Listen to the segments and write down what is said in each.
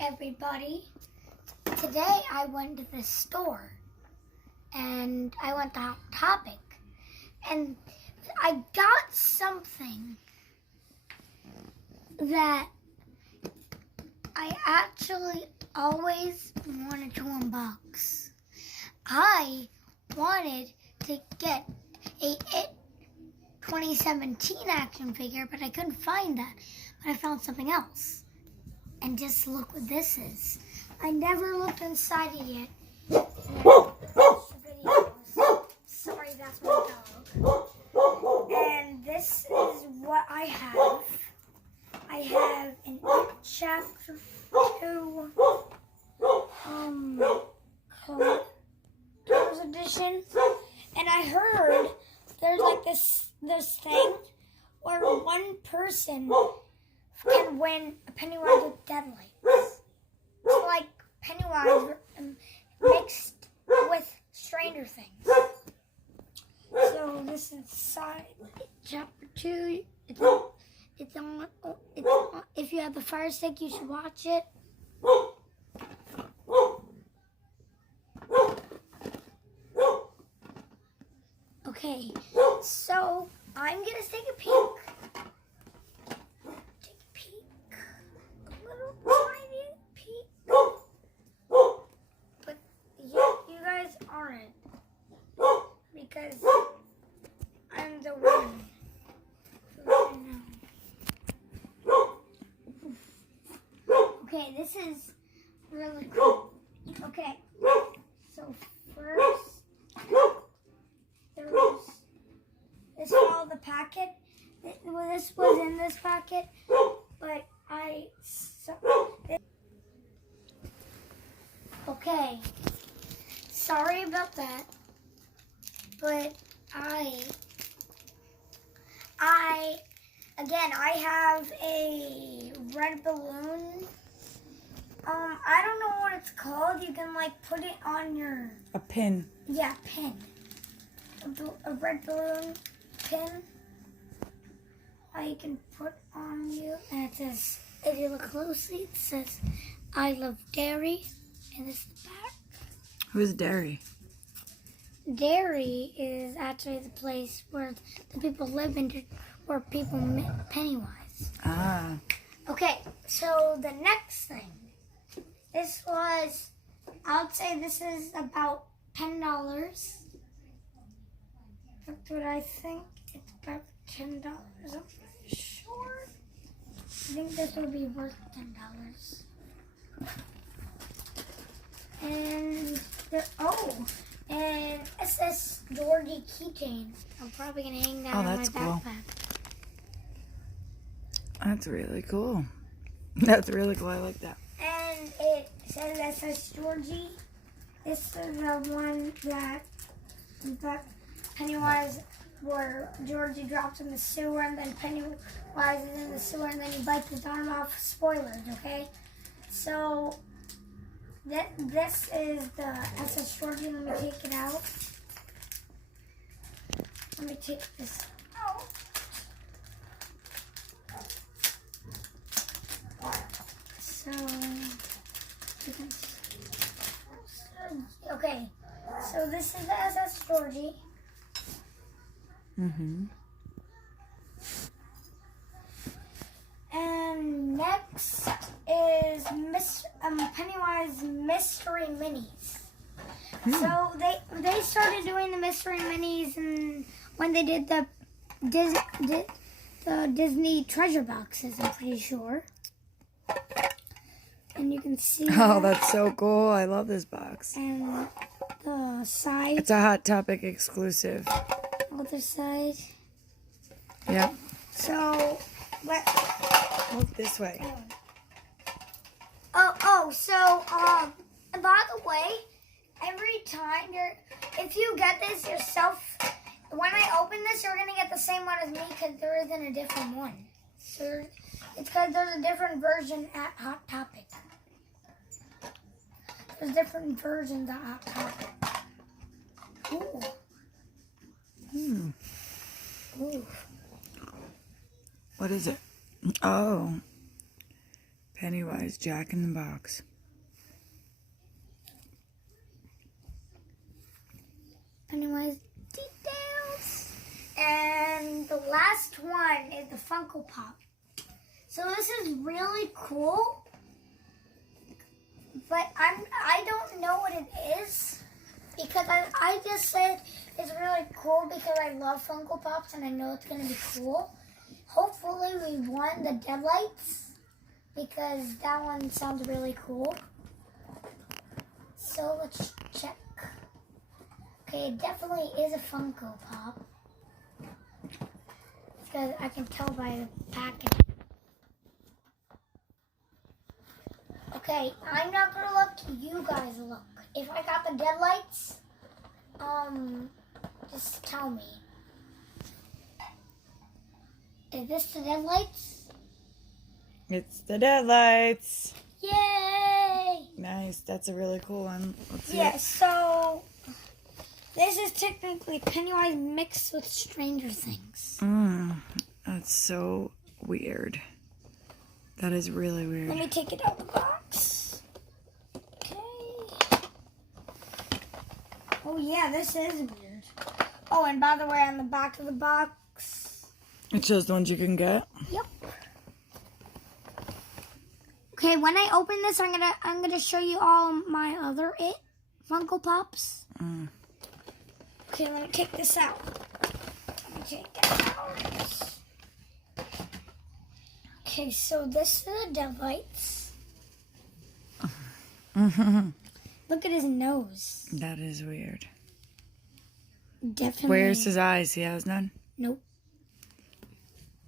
everybody. Today I went to the store and I went to Hot Topic and I got something that I actually always wanted to unbox. I wanted to get a It 2017 action figure, but I couldn't find that. But I found something else. And just look what this is. I never looked inside it yet. Sorry, that's my dog. And this is what I have. I have an It Chapter 2 collector's edition. And I heard there's like this thing where one person can win a Pennywise with Deadlights. It's like Pennywise mixed with Stranger Things. So this is side chapter 2. It's on. If you have the Fire Stick, you should watch it. Okay, so I'm gonna take a peek. Tiny peek, but you guys aren't, because I'm the one who knows. Okay, this is really cool. Okay, so first this was the packet. This was in this packet, but okay, sorry about that, but I have a red balloon. I don't know what it's called. You can like put it on your... A pin. Yeah, pin. A red balloon pin. You can put on you, and it says, if you look closely, it says, I love dairy, and this is the back. Who's Derry? Derry is actually the place where the people live in, where people met Pennywise. Ah. Okay, so the next thing. This was, I would say this is about $10. That's what I think. It's about $10. I'm pretty sure. I think this will be worth $10. And and SS Georgie keychain. I'm probably gonna hang that on my backpack. Cool. That's really cool. That's really cool. I like that. And it says SS Georgie. This is the one that Pennywise, where Georgie drops in the sewer, and then Pennywise is in the sewer, and then he bites his arm off. Spoilers, okay? So this is the SS Georgie. Let me take it out. Let me take this out. So you can see. Okay, so this is the SS Georgie. Mm-hmm. And next is Pennywise Mystery Minis. So they started doing the Mystery Minis, and when they did the Disney treasure boxes, I'm pretty sure. And you can see. Oh, that's so cool! I love this box. And the side. It's a Hot Topic exclusive. Other side. Yep. So what? Look this way. So by the way, every time if you get this yourself, when I open this, you're gonna get the same one as me, because there isn't a different one. So it's because there's a different version at Hot Topic. There's different versions at Hot Topic. Ooh. Ooh. What is it? Oh. Pennywise, Jack in the Box. Pennywise details. And the last one is the Funko Pop. So this is really cool. But I don't know what it is. Because I just said it's really cool because I love Funko Pops and I know it's going to be cool. Hopefully we won the Deadlights because that one sounds really cool. So let's check. Okay, it definitely is a Funko Pop. Because I can tell by the package. Okay, I'm not going to look, you guys look. If I got the Deadlights, just tell me. Is this the Deadlights? It's the Deadlights. Yay! Nice. That's a really cool one. Let's see Yeah, it. so this is technically Pennywise mixed with Stranger Things. That's so weird. That is really weird. Let me take it out of the box. Okay. Oh yeah, this is weird. Oh, and by the way, on the back of the box. It shows the ones you can get. Yep. Okay, when I open this, I'm gonna show you all my other Funko Pops. Okay, let me take this out. Let me take it out. Okay, so this is the Deadlights. Look at his nose. That is weird. Definitely. Where's his eyes? He has none? Nope.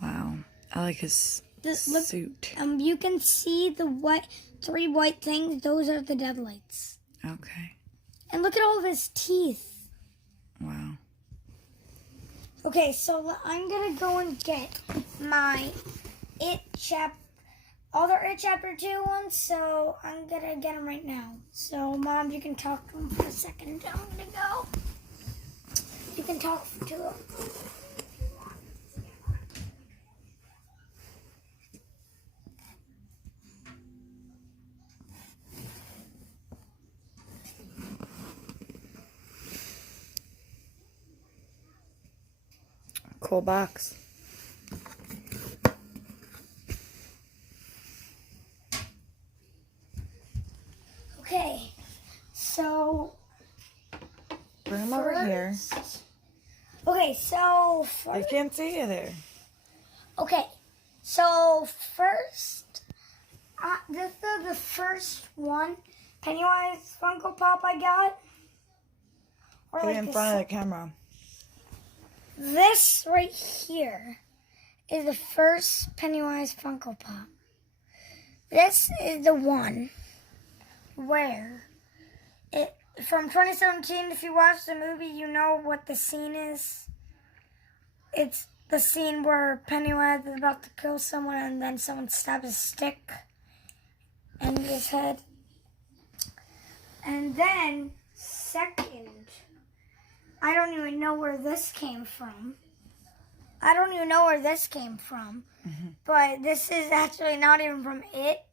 Wow. I like his Look, suit. you can see the three white things. Those are the Deadlights. Okay. And look at all of his teeth. Wow. Okay, so I'm gonna go and get my other It Chapter 2 ones, so I'm gonna get them right now. So, Mom, you can talk to them for a second. I'm gonna go. You can talk to them. Cool box. Okay, so Bring him over here. Okay, so I can't see you there. Okay, so first, this is the first one, Pennywise Funko Pop I got. Or Put it in this- front of the camera. This right here is the first Pennywise Funko Pop. This is the one where from 2017, if you watch the movie, you know what the scene is. It's the scene where Pennywise is about to kill someone and then someone stabs a stick in his head. And then, second, I don't even know where this came from. But this is actually not even from it.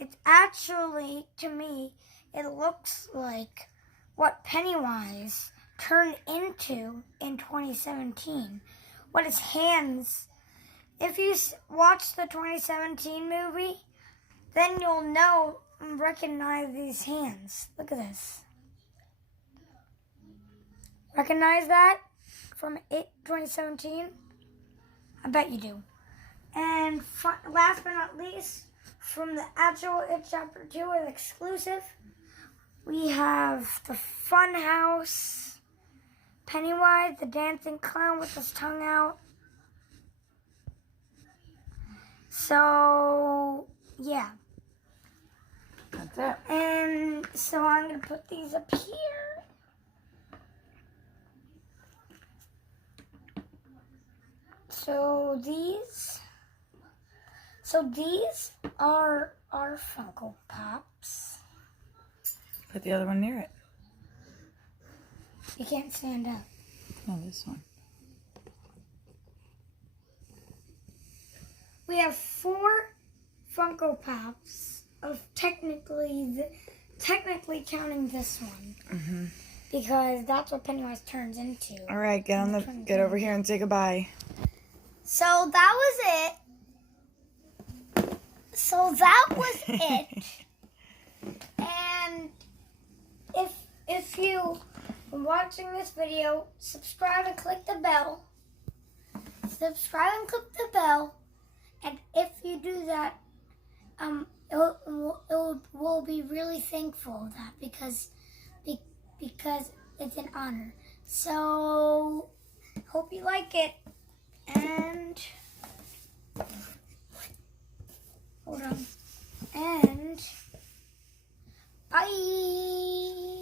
It's actually, to me, it looks like what Pennywise turned into in 2017. What his hands, if you watch the 2017 movie, then you'll know and recognize these hands. Look at this. Recognize that from It 2017? I bet you do. And last but not least, from the actual It Chapter 2 as exclusive, we have the Funhouse Pennywise, the dancing clown with his tongue out. So, yeah. That's it. And so I'm going to put these up here. So these are our Funko Pops. Put the other one near it. You can't stand up. Oh, this one. We have 4 Funko Pops of technically counting this one. Mm-hmm. Because that's what Pennywise turns into. All right, get over here and say goodbye. So that was it. And if you are watching this video, subscribe and click the bell. Subscribe and click the bell. And if you do that, we'll be really thankful of that because it's an honor. So hope you like it. And hold on. And bye.